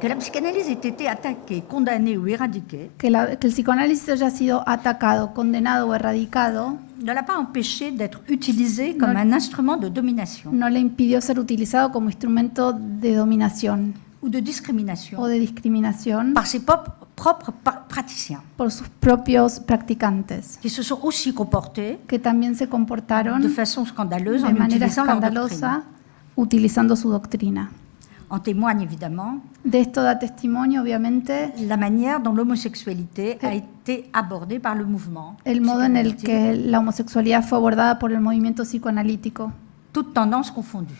que la psychanalyse ait été attaquée, condamnée ou éradiquée que el psicoanálisis haya sido atacado, condenado o erradicado, ne l'a pas empêché d'être utilisé comme un instrument de domination no le impidió ser utilizado como instrumento de dominación ou de discrimination o de discriminación par ses propres praticiens, por sus propios practicantes, qui se sont aussi comportés que también se comportaron de façon scandaleuse de en manera utilisant leur doctrine. escandalosa utilizando su doctrina. En témoigne évidemment De esto da testimonio, obviamente, la manière dont l'homosexualité a été abordée par le mouvement el modo en el psychanalytique, que la homosexualidad fue abordada por el movimiento psicoanalítico, toutes tendances confondues.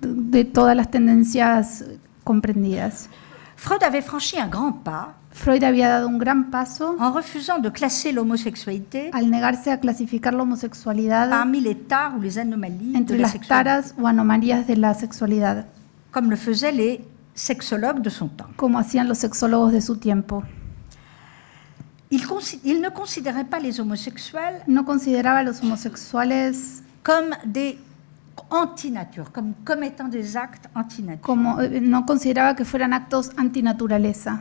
de todas las tendencias comprendidas. Freud avait franchi un grand pas Freud había dado un gran paso en refusant de classer l'homosexualité al negarse a clasificar la homosexualidad parmi les tares ou les anomalies entre de la las sexualité, taras o anomalías de la sexualidad, comme le faisaient les sexologues de son temps. como hacían los sexólogos de su tiempo. Il ne considérait pas les homosexuels No consideraba a los homosexuales comme des antinature, comme commettant des actes antinature. no consideraba que fueran actos antinaturaleza.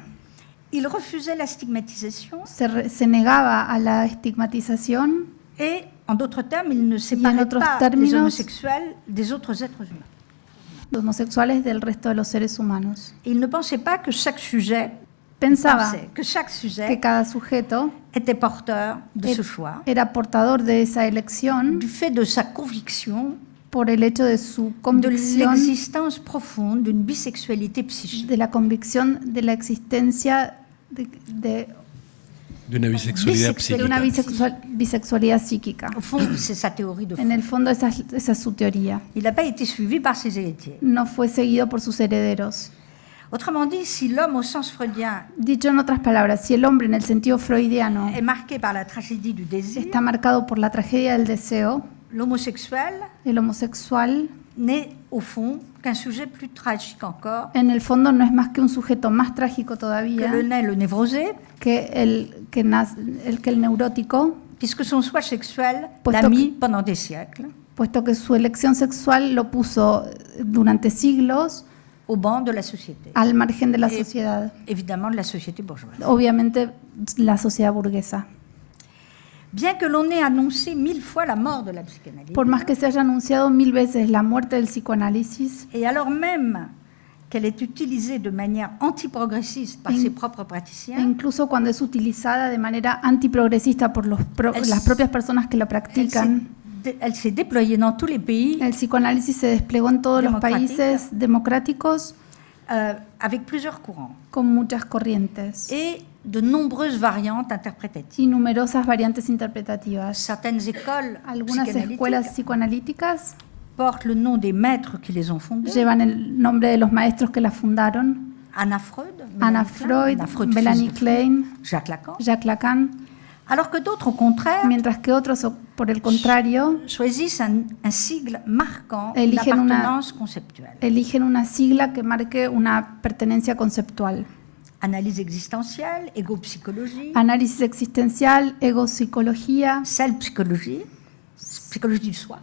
Il refusait la stigmatisation Se negaba a la estigmatización et, en d'autres termes, il ne en séparait otros pas les términos, homosexuels des autres êtres humains. los homosexuales del resto de los seres humanos. Et il ne pensait pas que chaque sujet, Pensaba que chaque que sujet cada sujeto était porteur de ce choix, era portador de esa elección du fait de sa conviction por el hecho de su de convicción, l'existence profonde d'une bisexualité psychique. de la convicción de la existencia de De una bisexualidad Bisexualidad. una psíquica. bisexualidad psíquica. Au fond, c'est sa théorie de En fond. el fondo esa es su teoría. Il n'a pas été suivi par ses héritiers. No fue seguido por sus herederos. Autrement dit, si l'homme au sens freudien Dicho en otras palabras, si el hombre en el sentido freudiano est marqué par la tragédie du désir, está marcado por la tragedia del deseo, l'homosexuel el homosexual n'est au fond qu'un sujet plus tragique encore en el fondo no es más que un sujeto más trágico que todavía le névrosé, que el neurótico, puisque son choix sexuel Puesto l'a mis pendant des siècles puesto que su elección sexual lo puso durante siglos au banc de la société, al margen de la Et- sociedad, évidemment de la société bourgeoise. obviamente la sociedad burguesa. Bien que l'on ait annoncé 1000 fois la mort de la psychanalyse, Por más que se haya anunciado 1000 veces la muerte del psicoanálisis, et alors même qu'elle est utilisée de manière antiprogressiste par In- ses propres e praticiens, incluso cuando es utilizada de manera antiprogresista por las propias personas que lo practican, elle s'est déployée dans tous les pays el psicoanálisis se desplegó en todos los Democrática. países democráticos avec plusieurs courants con muchas corrientes et de nombreuses variantes interprétatives. y numerosas variantes interpretativas. Certaines écoles Algunas escuelas psychanalytiques psicoanalíticas portent le nom des maîtres qui les ont fondées. llevan el nombre de los maestros que las fundaron: Anna Freud, Anna Mélanie Freud, Klein, fils Melanie de Klein, Jacques Lacan, Jacques Lacan, alors que d'autres, au contraire, mientras que otros, por el contrario, choisissent un sigle marquant une Eligen una- appartenance conceptuelle. eligen una sigla que marque una pertenencia conceptual. Analyse existentielle, égopsychologie, Análisis existencial, egopsicología, self-psychologie, psychologie du soi.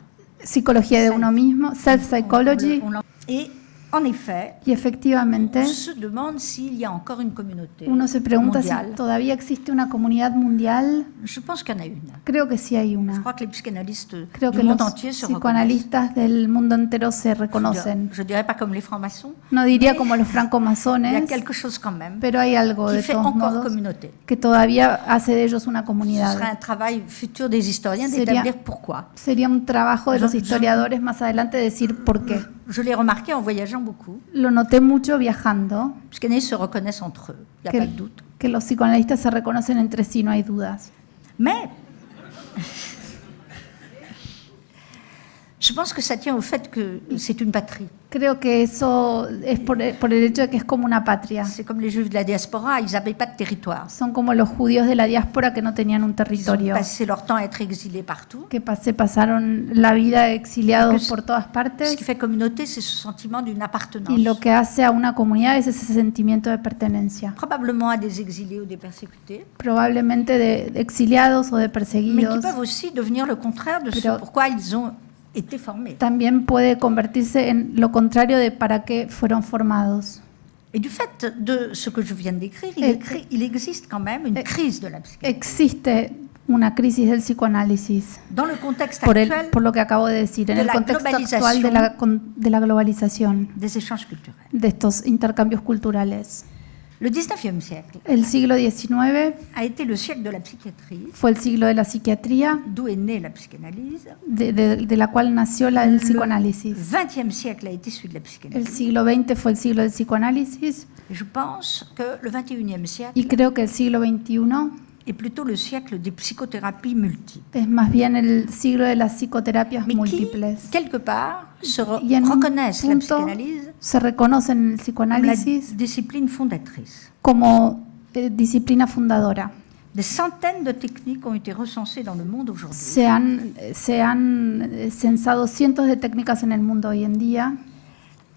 psicología de uno mismo, self-psychology, Et en effet, y efectivamente on se demande s'il y a encore une communauté uno se pregunta si mondiale. todavía existe una comunidad mundial. Je pense qu'il y en a une. Creo que sí hay Je una. crois que les psychanalystes Creo du que monde los entier se reconnaissent. psicoanalistas del mundo entero se reconocen. Je dirais pas comme les francs-maçons, No diría mais como los il y a francomasones, quelque chose quand même pero hay algo qui de fait todos encore modos communauté. que todavía hace de ellos una Ce comunidad. serait un travail futur des historiens Sería- d'établir pourquoi. Sería un trabajo de los Yo- historiadores más adelante decir por qué. Je l'ai remarqué en voyageant beaucoup. Lo noté mucho viajando, Les psychanalystes se reconnaissent entre eux, il n'y a que, pas de doute. que los psicoanalistas se reconocen entre sí, no hay dudas. Mais je pense que ça tient au fait que c'est une patrie. Creo que eso es por el hecho de que es como una patria. C'est comme les juifs de la diaspora, ils n'avaient pas de territoire. Son como los judíos de la diáspora que no tenían un Ils ont territorio, passé leur temps à être exilés partout. que pasaron la vida exiliados Que- por todas Ce partes, qui fait communauté, c'est ce sentiment d'une appartenance. y lo que hace a una comunidad es ese sentimiento de pertenencia, Probablement à des exilés ou des persécutés, probablemente de exiliados o de mais qui perseguidos. peuvent aussi devenir le contraire de ce Pero- pourquoi ils ont été formés. También puede convertirse en lo contrario de para qué fueron formados. Et du fait de ce que je viens de décrire, il existe quand même une crise de la psychanalyse. Existe una crisis del psicoanálisis Dans le contexte actuel por lo que acabo de decir, en de el la contexto actual globalización de la globalización, des échanges culturels. de estos intercambios culturales. Le 19e siècle El siglo XIX a été le siècle de la psychiatrie, fue el siglo de la psiquiatría, d'où est née la psychanalyse. de la cual nació el Le psicoanálisis. 20e siècle a été celui de la El psychanalyse. siglo XX fue el siglo del psicoanálisis Et je pense que le 21e siècle y creo que el siglo XXI est plutôt le siècle des psychothérapies multiples. es más bien el siglo de las psicoterapias Mais qui, múltiples. quelque part, se Y en un reconnaissent la punto psychanalyse se reconocen en el comme la psicoanálisis discipline fondatrice. como disciplina fundadora. Des centaines de techniques ont été recensées dans le monde aujourd'hui. Se han censado cientos de técnicas en el mundo hoy en día.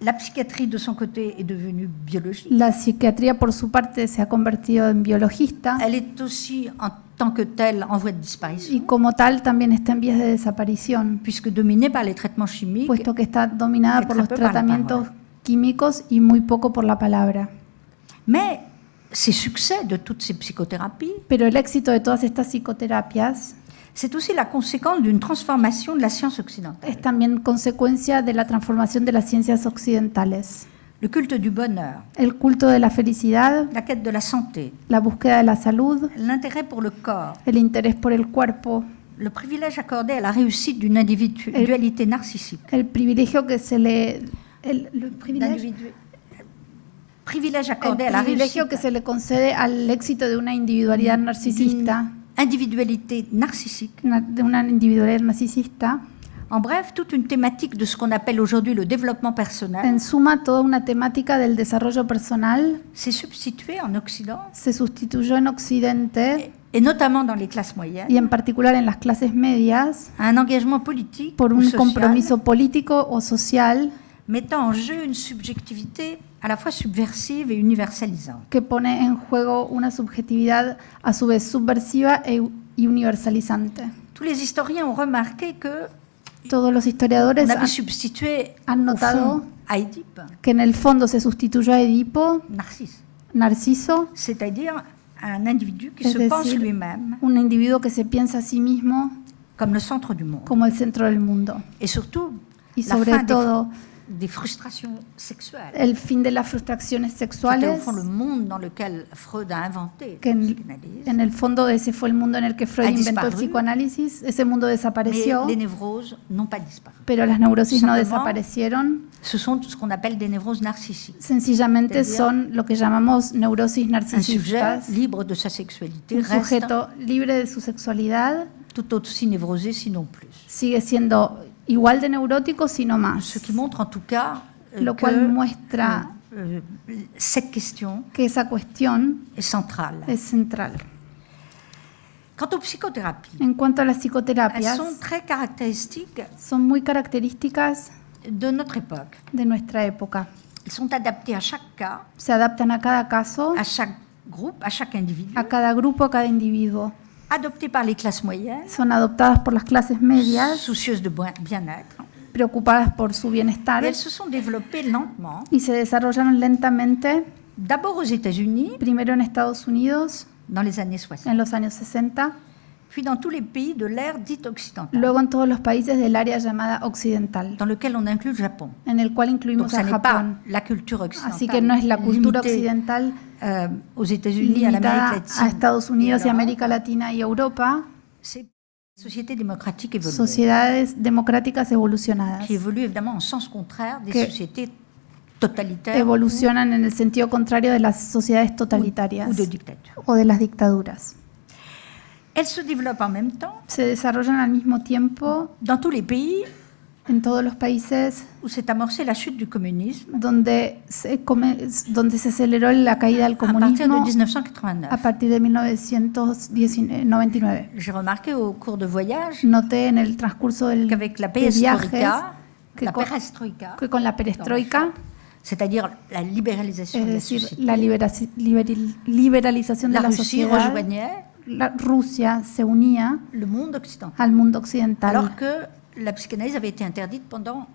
La psychiatrie, de son côté, est devenue biologique. La psiquiatría, por su parte, se ha convertido en biologista Elle est aussi, en tant que telle, en voie de disparition, y como tal también está en vías de desaparición, puisque dominée par les traitements chimiques. puesto que está dominada que por los très peu par la tratamientos químicos y muy poco por la palabra. Mais ces succès de toutes ces psychothérapies, Pero el éxito de todas estas psicoterapias c'est aussi la conséquence d'une transformation de la science occidentale. es también consecuencia de la transformación de las ciencias occidentales. Le culte du bonheur, El culto de la felicidad, la quête de la santé, la búsqueda de la salud, l'intérêt pour le corps, el interés por el cuerpo, le privilège accordé à la réussite d'une individualité narcissique. el privilegio que se le... Privilège El accordé à la privilegio réussite que se le concede al éxito de una individualidad narcisista, individualité narcissique. de una individualidad narcisista, En bref, toute une thématique de ce qu'on appelle aujourd'hui le développement personnel en suma toda una temática del desarrollo personal s'est substituée en Occident, se sustituyó en Occidente et notamment dans les classes moyennes, y en particular en las clases medias à un engagement politique por ou un social compromiso político o social mettant en jeu une subjectivité à la fois subversive et universalisante. que pone en juego una subjetividad a su vez subversiva y universalizante. Tous les historiens ont remarqué que Todos los historiadores on avait substitué han au notado fond à Édipe, que en el fondo se sustituyó a Edipo, Narcisse, Narciso, c'est-à-dire un individu qui Es se pense decir, lui-même un individuo que se piensa a sí mismo comme le centre du monde. como el centro del mundo. Et surtout, Y la sobre fin todo, des frustrations sexuelles. el fin de las frustraciones C'était au sexuales, fond le monde dans lequel Freud a inventé que la psychanalyse. en el fondo ese fue el mundo en el que Freud Ha inventó el disparu. psicoanálisis. Ese mundo Mais desapareció, les névroses n'ont pas disparu. pero las neurosis no Simplement, desaparecieron. Ce sont ce qu'on appelle des névroses narcissiques. Sencillamente Es decir, son lo que llamamos neurosis Un sujet narcisistas. libre de sa sexualité Un reste sujeto libre de su sexualidad tout aussi névrosé, sinon plus. sigue siendo igual de neurótico, sino más. Ce qui montre en tout cas Lo que cual muestra cette question que esa cuestión est centrale. es central. Quant aux psychothérapies, En cuanto a las elles psicoterapias, sont très caractéristiques son muy características de notre époque. de nuestra época. Elles sont adaptées à chaque cas, Se adaptan a cada caso, à chaque groupe, à chaque individu, a cada grupo, a cada individuo. adoptées par les classes moyennes, Son adoptadas por las clases medias, soucieuses de bien-être. preocupadas por su Et bienestar, elles se sont développées lentement, y se desarrollaron lentamente, d'abord aux États-Unis, primero en Estados Unidos, dans les années 60, en los años 60, puis dans tous les pays de l'ère dite occidentale, luego en todos los países del área llamada occidental, dans lequel on inclut le Japon. en el cual Donc, incluimos ça a n'est pas Japón. la culture occidentale. Así que no es la cultura limitée, occidental aux États-Unis, à l'Amérique limitada latine. a Estados Unidos y l'Europe. América Latina y Europa, C'est la société démocratique évoluée, sociedades democráticas evolucionadas, qui évolue évidemment en sens contraire des Que sociétés totalitaires evolucionan en el sentido contrario de las sociedades ou totalitarias de dictatures. o de las dictaduras. Elles se développent en même temps Se desarrollan al mismo tiempo dans tous les pays en todos los países où s'est amorcée la chute du communisme donde se aceleró la caída del à partir de comunismo 1989. a partir de 1999. J'ai remarqué au cours de voyage Noté en el transcurso qu'avec la de viajes perestroïka, que la con, perestroïka, que con la perestroika, c'est-à-dire la libéralisation es de la decir, société, la liberalización de la la Russie sociedad, rejoignait la Rusia se unía le monde occidental. al mundo occidental, Alors que la psychanalyse avait été interdite pendant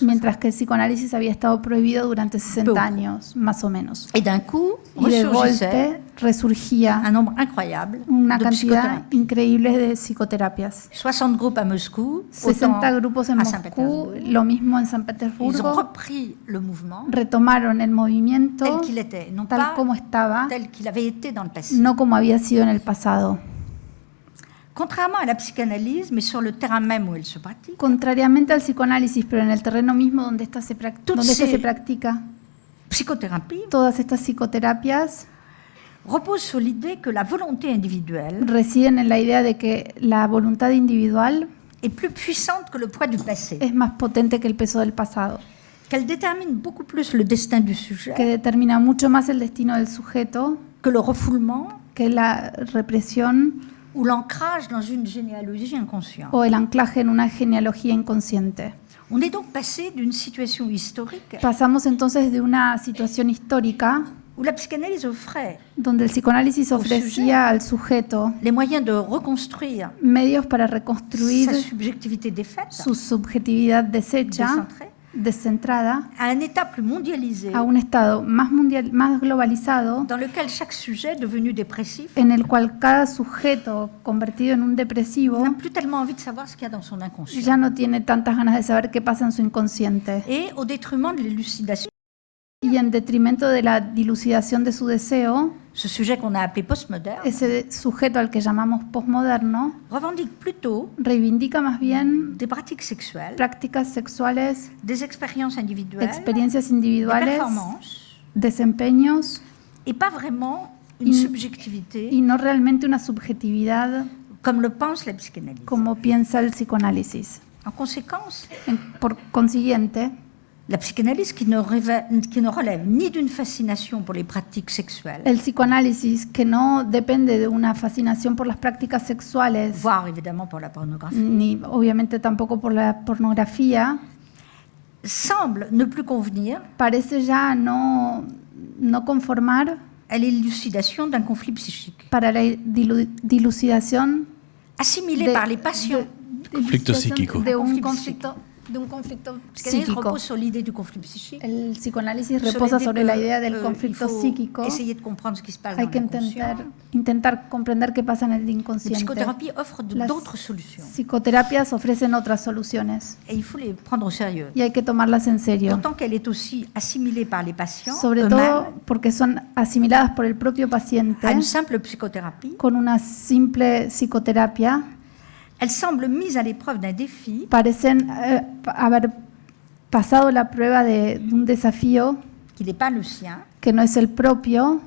mientras que el psicoanálisis había estado prohibido durante 60 años, más o menos. Et d'un coup, Y de ressurgissait golpe resurgía un nombre incroyable una de cantidad psychothérapies. increíble de psicoterapias. 60 groupes à Moscou, 60 autant grupos en à Moscú, Saint-Pétersbourg. lo mismo en San Ils ont Petersburgo. repris le mouvement Retomaron el movimiento tel qu'il était, non tal pas como estaba, tel qu'il avait été dans le passé. no como había sido en el pasado. Contrairement à la psychanalyse, mais sur le terrain même où elle se pratique, Contrariamente al psicoanálisis, pero en el terreno mismo donde esta se, donde esta se practica, psychothérapie todas estas psicoterapias repose sur l'idée que la volonté individuelle residen en la idea de que la voluntad individual est plus puissante que le poids du passé, es más potente que el peso del pasado, qu'elle détermine beaucoup plus le destin du que sujet determina mucho más el destino del sujeto que le refoulement que la represión ou l'ancrage dans une généalogie inconsciente. o el anclaje en una genealogía inconsciente. On est donc passé d'une situation historique Pasamos entonces de una situación histórica où la psychanalyse offrait donde el psicoanálisis ofrecía al sujeto les moyens de reconstruire medios para sa reconstruir subjectivité défaite, su subjetividad deshecha, décentrée, descentrada, à un état plus mondialisé a un estado más mundial, más globalizado, dans lequel chaque sujet devenu dépressif en el cual cada sujeto convertido en un depresivo n'a plus tellement envie de savoir ce qu'il y a dans son inconscient. ya no tiene tantas ganas de saber qué pasa en su inconsciente, Et au détriment de l'élucidation, y en detrimento de la dilucidación de su deseo, ce sujet qu'on a appelé postmoderne ese sujeto al que llamamos posmoderno revendique plutôt reivindica más bien des pratiques sexuelles, prácticas sexuales, des expériences individuelles, experiencias des individuales, performances, desempeños, et pas vraiment une subjectivité y no realmente una subjetividad comme le pense la psychanalyse. como piensa el psicoanálisis. En conséquence, Por consiguiente, la psychanalyse qui ne relève ni d'une fascination pour les pratiques sexuelles, el psicoanálisis, que no depende de una fascinación por las prácticas sexuales, voire évidemment pour la pornographie, ni obviamente tampoco por la pornografía, semble ne plus convenir parece ya no conformar à l'élucidation d'un conflit psychique. para la dilucidación Assimilé par les patients, Conflicto psíquico. de un Conflicto conflicto la psychanalyse psíquico. repose sur l'idée du conflit psychique. El psicoanálisis sur reposa l'idée sobre que, la idea del il conflicto faut psíquico. essayer de comprendre ce qui se passe Hay dans que l'inconscient. intentar comprender qué pasa en el Les inconsciente. psychothérapies offrent Las d'autres solutions psicoterapias ofrecen otras soluciones et il faut les prendre au sérieux. y hay que tomarlas en serio, D'autant qu'elle est aussi assimilée par les patients sobre eux-mêmes todo porque son asimiladas por el propio paciente à une simple psychothérapie. con una simple psicoterapia. Elle semble mise à l'épreuve d'un défi Parecen haber pasado la prueba de un desafío qui n'est pas le sien que no es el propio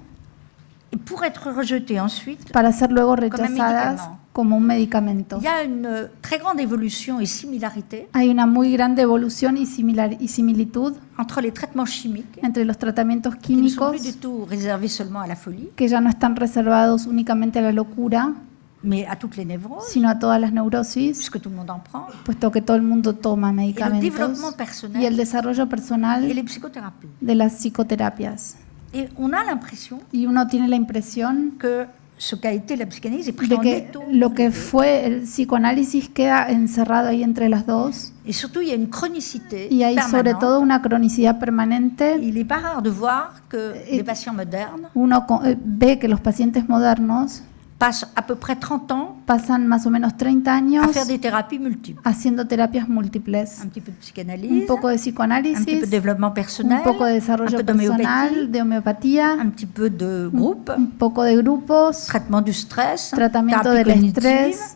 et pour être rejetée ensuite. para ser luego un rechazadas medicamento. como un medicamento. Il y a une très grande évolution et similarité Hay una muy grande evolución y similitud entre les traitements chimiques entre los tratamientos qui ne sont químicos plus du tout réservés seulement à la folie, que ya no están reservados únicamente a la locura, mais à toutes les névroses, sino a todas las neurosis, puisque tout le monde en prend, puesto que todo el mundo toma et le medicamentos, développement y el personnel desarrollo et personal les psychothérapies. de las psicoterapias. Et on a l'impression Y uno tiene la impresión que ce qu'a été la psychanalyse est pris de en que étau. lo que fue el psicoanálisis queda encerrado ahí entre las dos, Et surtout, il y a une chronicité y hay sobre permanente. todo una cronicidad permanente. Il n'est pas rare de voir que les patients modernes Uno ve que los pacientes modernos passent à peu près 30 ans pasan más o menos 30 à años faire des thérapies multiples. haciendo terapias múltiples. Un petit peu de Un psychanalyse, poco de un petit peu psicoanálisis, de développement personnel, un poco de un desarrollo peu d'homéopathie, personal, de homeopatía, un petit peu de groupe, un poco de grupos, traitement du stress, tratamiento thérapie del cognitive, estrés,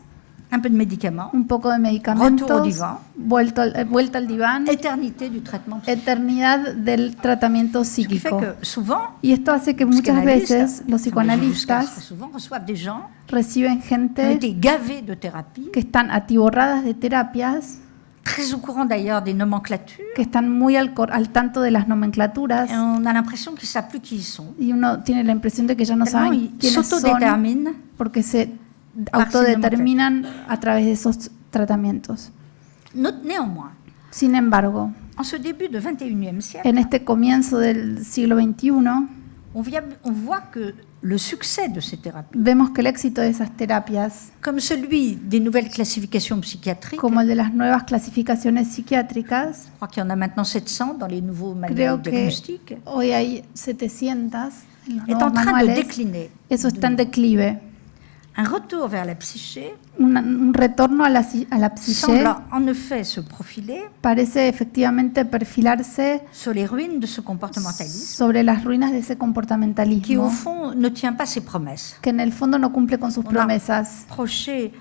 un peu de médicaments, un poco de retour au medicamentos, divan, vuelta al diván, éternité du traitement psychique. eternidad del tratamiento Ce qui fait psíquico. que souvent, Y esto hace que muchas psychanalystes, veces los jusqu'à psicoanalistas très souvent reçoivent des gens reciben qui ont gente été gavés de thérapie, que están atiborradas de terapias, très au courant d'ailleurs des nomenclatures, que están muy al tanto de las nomenclaturas, et on a l'impression qu'ils ne savent plus qui ils sont. y uno tiene la impresión de que ya no Tellement saben ils quiénes son s'autodéterminent porque se autodeterminan a través de esos tratamientos. Néanmoins, Sin embargo, en ce début du XXIe siècle, en este comienzo del siglo XXI, on voit que le succès de ces thérapies, vemos que el éxito de esas terapias, comme celui des nouvelles classifications psychiatriques, como el de las nuevas clasificaciones psiquiátricas, je crois qu'il y en a maintenant 700 dans les nouveaux manuels creo que diagnostiques, hoy hay 700 en los est en nuevos train de manuales, décliner. eso está en declive. Un retour vers la psyché Un retorno a la psique semble en effet se profiler parece efectivamente perfilarse sur les ruines de ce comportementalisme sobre las ruinas de ese qui, au comportamentalismo fond, ne tient pas ses promesses. que en el fondo no cumple con sus On a promesas. reproché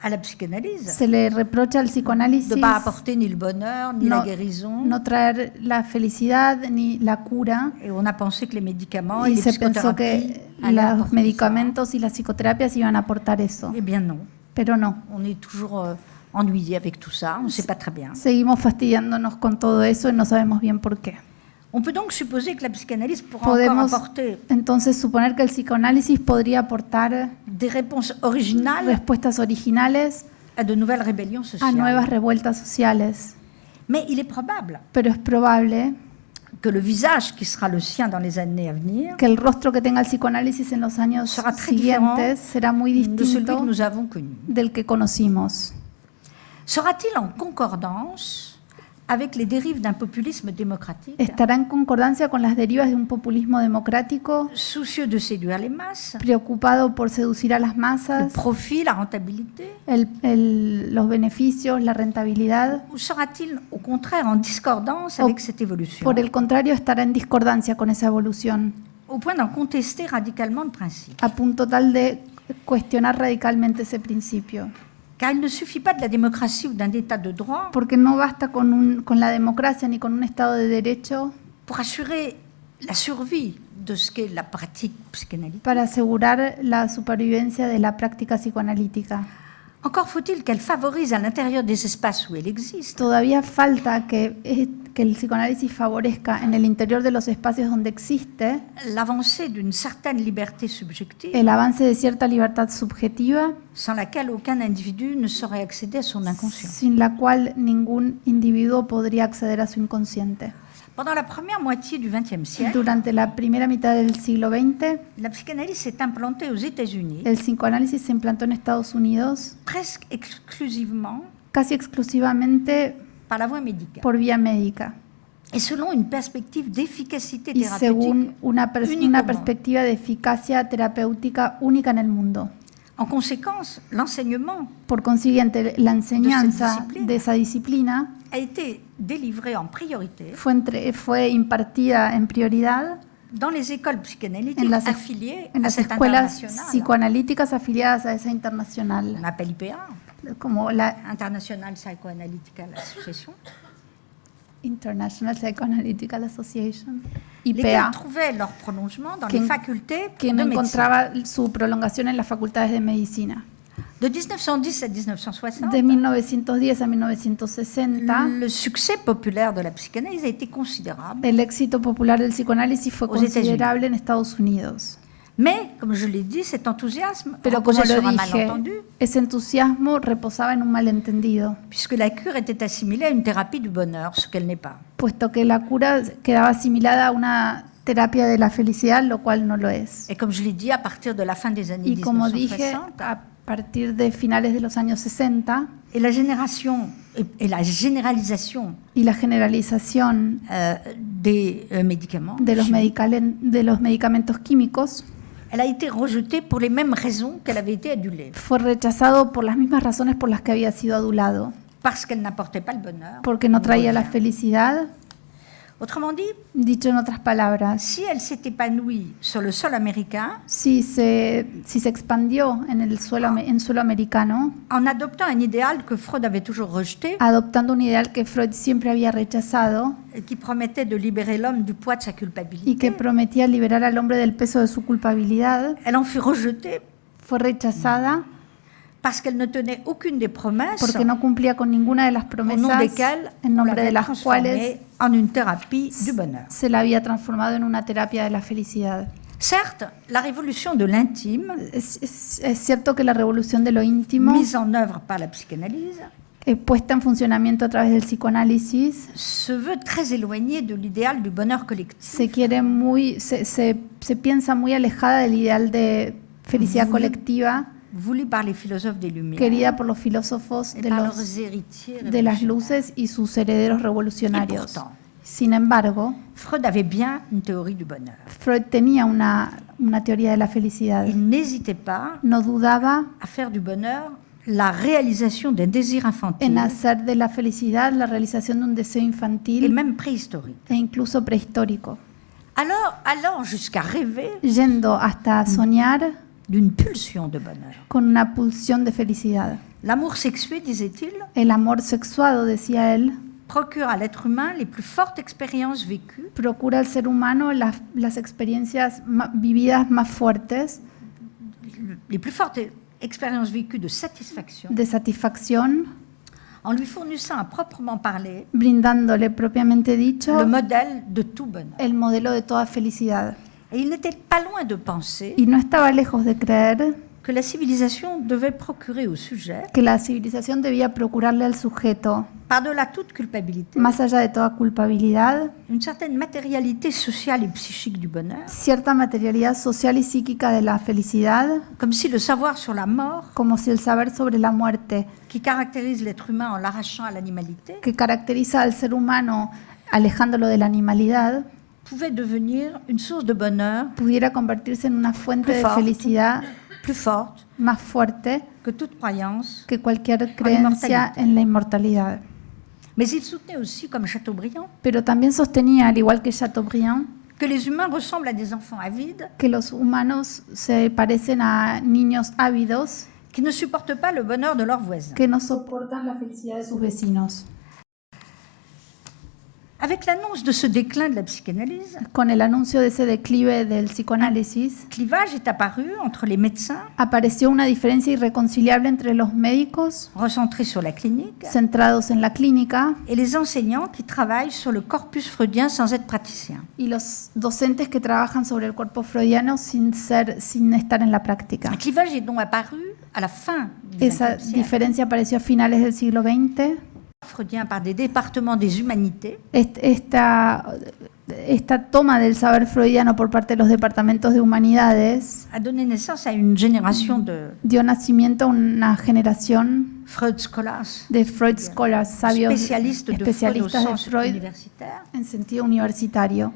à la psychanalyse Se le reprocha al de psicoanálisis ne pas apporter ni le bonheur, ni la guérison. no traer la felicidad ni la cura, Et on a pensé que les médicaments et y les se pensó psychothérapies que allaient los apporter medicamentos y las psicoterapias iban a aportar eso, ça. Eh bien non, pero no. on est toujours ennuyé avec tout ça, on ne sait pas très bien. Seguimos fastidiándonos con todo eso y no sabemos bien por qué. On peut donc supposer que la psychanalyse pourra encore Podemos apporter entonces suponer que el psicoanálisis podría aportar des réponses originales respuestas originales à de nouvelles rébellions a sociales. nuevas revueltas sociales, Mais il est probable pero es probable que le visage qui sera le sien dans les années à venir que el rostro que tenga el psicoanálisis en los años sera très différent siguientes será muy de celui que distinto nous avons connu. del que conocimos. Sera-t-il en concordance avec les dérives d'un populisme démocratique, ¿Estará en concordancia con las derivas de un populismo democrático soucieux de séduire les masses, preocupado por seducir a las le masas, profit, la rentabilité, los beneficios, la rentabilidad? ou sera-t-il au contraire en discordance avec cette évolution, Por el contrario, estará en discordancia con esa evolución, au point d'en contester radicalement le principe? a punto tal de cuestionar radicalmente ese principio. Car il ne suffit pas de la démocratie ou d'un état de droit Porque no basta con la democracia ni con un Estado de Derecho pour assurer la survie de ce qu'est la pratique psychanalytique. para asegurar la supervivencia de la práctica psicoanalítica. Encore faut-il qu'elle favorise à l'intérieur des espaces où elle existe Todavía falta que el psicoanálisis favorezca en el interior de los espacios donde existe l'avancée d'une certaine liberté subjective el avance de cierta libertad subjetiva, sans laquelle aucun individu ne saurait accéder à son inconscient. sin la cual ningún individuo podría acceder a su inconsciente. Pendant la première moitié du XXe siècle, Durante la primera mitad del siglo XX, la psychanalyse s'est implantée aux États-Unis el psicoanálisis se implantó en Estados Unidos presque exclusivement casi exclusivamente par la voie médicale por vía médica et selon une perspective d'efficacité y thérapeutique según una unique au monde. perspectiva de eficacia terapéutica única en el mundo. En conséquence, l'enseignement Por consiguiente, la enseñanza disciplina. de esa disciplina a été délivré en priorité fue impartida en prioridad dans les écoles psychanalytiques en las, affiliées en à las cette escuelas internationale. psicoanalíticas afiliadas a esa On internacional, appelle IPA, como la International Psychoanalytical Association, International Psychoanalytical Association, lesquelles IPA, trouvaient leur prolongement dans que- les facultés que de no médecine. encontraba su prolongación en las facultades de medicina. De 1910 à 1960, De 1910 a 1960, le succès populaire de la psychanalyse a été considérable. el éxito popular del psicoanálisis fue Aux États-Unis. considerable en Estados Unidos. Mais, comme je l'ai dit, cet enthousiasme Pero como reposait lo sur un dije, malentendu, ese entusiasmo reposaba en un malentendido, puisque la cure était assimilée à une thérapie du bonheur, ce qu'elle n'est pas. puesto que la cura quedaba asimilada a una terapia de la felicidad, lo cual no lo es. Et comme je l'ai dit, à partir de la fin des années Y como dije, 1960, a partir de finales de los años 60 et la génération et la généralisation y la generalización des médicaments, de los medicamentos químicos elle a été rejetée pour les mêmes raisons qu'elle avait été adulée, fue rechazado por las mismas razones por las que había sido adulado, parce qu'elle n'apportait pas le bonheur. porque no On y traía la revient. felicidad. Autrement dit, Dicho en otras palabras, si elle s'est épanouie sur le sol américain si se expandió en suelo americano, en adoptant un idéal que Freud avait toujours rejeté, adoptando un ideal que Freud siempre había rechazado qui promettait de libérer l'homme du poids de sa y que culpabilité, prometía liberar al hombre del peso de su culpabilidad, elle en fut rejetée fue rechazada parce qu'elle ne tenait aucune des promesses porque no cumplía con ninguna de las au nom promesas desquelles en on nombre de l'avait las cuales transformée en une thérapie du bonheur. se la había transformado en una terapia de la felicidad. Certes, la révolution de l'intime, Es cierto que la revolución de lo íntimo, mise en œuvre par la psychanalyse, puesta en funcionamiento a través del psicoanálisis, se veut très éloignée de l'idéal du bonheur collectif. se piensa muy alejada del ideal de felicidad colectiva Voulu par les philosophes des Lumières querida por los filósofos et de, par los, leurs héritiers de las révolutionnaires. luces y sus herederos Et revolucionarios. pourtant, Sin embargo, Freud avait bien une théorie du bonheur. Freud tenía una teoría de la felicidad. Il n'hésitait pas No dudaba à faire du bonheur la réalisation d'un désir en infantile hacer de la felicidad la realización de un deseo et infantil même préhistorique. e incluso prehistórico, Alors, allant jusqu'à rêver yendo hasta soñar d'une pulsion de bonheur. con una pulsión de felicidad. L'amour sexué, disait-il, El amor sexuado, decía él, procure à l'être humain les plus fortes expériences vécues procura al ser humano las experiencias vividas más fuertes les plus fortes expériences vécues de satisfaction, de satisfacción, en lui fournissant à proprement parler brindándole propiamente dicho le modèle de tout bonheur. el modelo de toda felicidad. Et il n'était pas loin de penser Y no estaba lejos de creer que la civilisation devait procurer au sujet, que la civilización debía procurarle al sujeto, par-delà toute culpabilité, más allá de toda culpabilidad, une certaine matérialité sociale et psychique du bonheur, cierta materialidad social y psíquica de la felicidad, comme si le savoir sur la mort, como si el saber sobre la muerte, qui caractérise l'être humain en l'arrachant à l'animalité, que caracteriza al ser humano alejándolo de la animalidad, pouvait devenir une source de bonheur pudiera convertirse en una fuente Plus de forte. felicidad plus forte más fuerte que toute croyance. que cualquier creencia en la inmortalidad. Mais il soutenait aussi, comme Chateaubriand, Pero también sostenía, al igual que Chateaubriand, que les humains ressemblent à des enfants avides que los humanos se parecen a niños ávidos qui ne supportent pas le bonheur de leurs voisins. que no soportan la felicidad de sus vecinos. Avec l'annonce de ce déclin de la psychanalyse, Con el anuncio de ese declive del psicoanálisis, clivage est apparu entre les médecins apareció una diferencia irreconciliable entre los médicos recentrés sur la clinique centrados en la clínica et les enseignants qui travaillent sur le corpus freudien sans être praticiens. y los docentes que trabajan sobre el cuerpo freudiano sin estar en la práctica. Un clivage est donc apparu à la fin du Esa XXe siècle, diferencia apareció a finales del siglo XX. freudien par des départements des humanités Esta toma del saber freudiano por parte de los departamentos de humanidades a donné naissance à une génération de dio nacimiento a una generación Freud scholars, de Freud scholars, sabios spécialistes de Freud au especialistas de sens Freud universitaire, en sentido universitario,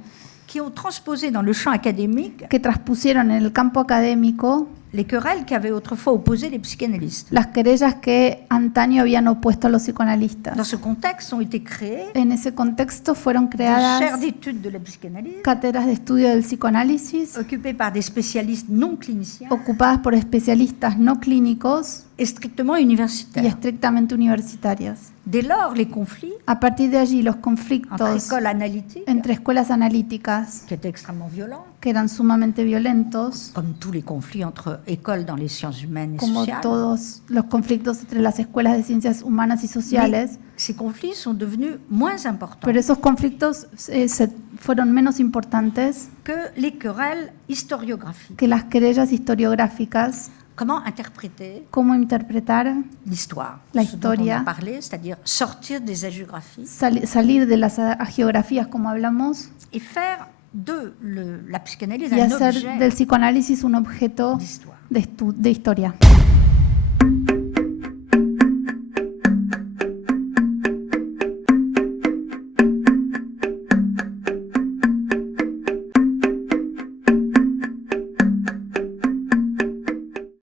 qui ont transposé dans le champ académique que transpusieron en el campo académico les querelles qu'avaient autrefois opposées les psychanalystes. las querellas que antaño habían opuesto a los psicoanalistas. Dans ce contexte ont été créées En ese contexto fueron des chaires creadas d'études de la psychanalyse cátedras de estudio del psicoanálisis occupées par des spécialistes non cliniciens ocupadas por especialistas no clínicos et strictement y universitaires. estrictamente universitarias. Dès lors, les conflits A partir de allí, los entre conflictos écoles analytiques, entre escuelas analíticas, qui étaient extrêmement violents, que eran sumamente violentos, comme tous les conflits entre écoles dans les sciences humaines et como sociales, todos los conflictos entre las escuelas de ciencias humanas y sociales, ces conflits sont devenus moins importants pero esos conflictos fueron menos importantes que les querelles historiographiques. que las querellas historiográficas. Comment interpréter Cómo interpretar, l'histoire, La ce dont on historia. a parlé, c'est-à-dire sortir des hagiographies salir de las agiografías, como hablamos, et faire de la psychanalyse y un hacer objet del psicoanálisis un objeto d'histoire. de historia.